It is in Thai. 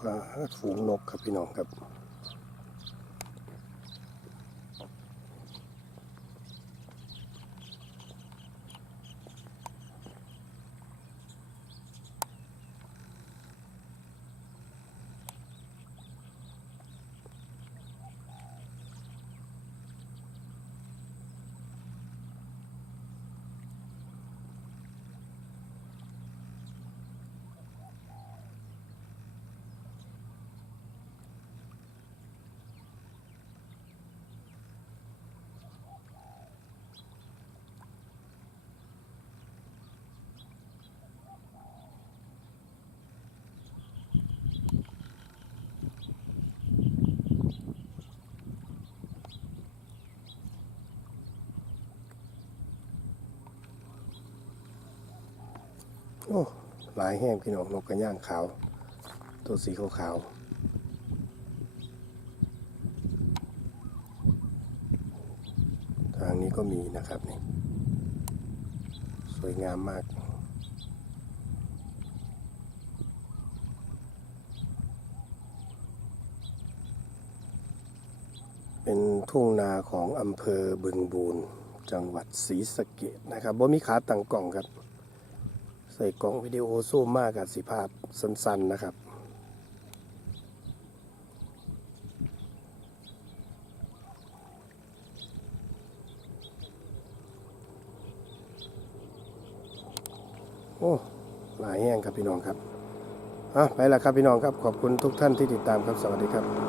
ปลาฝูงนกครับพี่น้องครับ โอ้หลายแห้งพี่น้องนกกระย่างขาว ตัวสีขาวขาวทางนี้ก็มีนะครับนี่สวยงามมากเป็นทุ่งนาของอำเภอบึงบูรณ์จังหวัดศรีสะเกดนะครับบ่มีขาตั้งกล่องครับ ใส่กล่องวิดีโอซูมมากกับสิภาพสั้นๆนะครับโอ้หลายแห้งครับพี่น้องครับอะไปละครับพี่น้องครับขอบคุณทุกท่านที่ติดตามครับสวัสดีครับ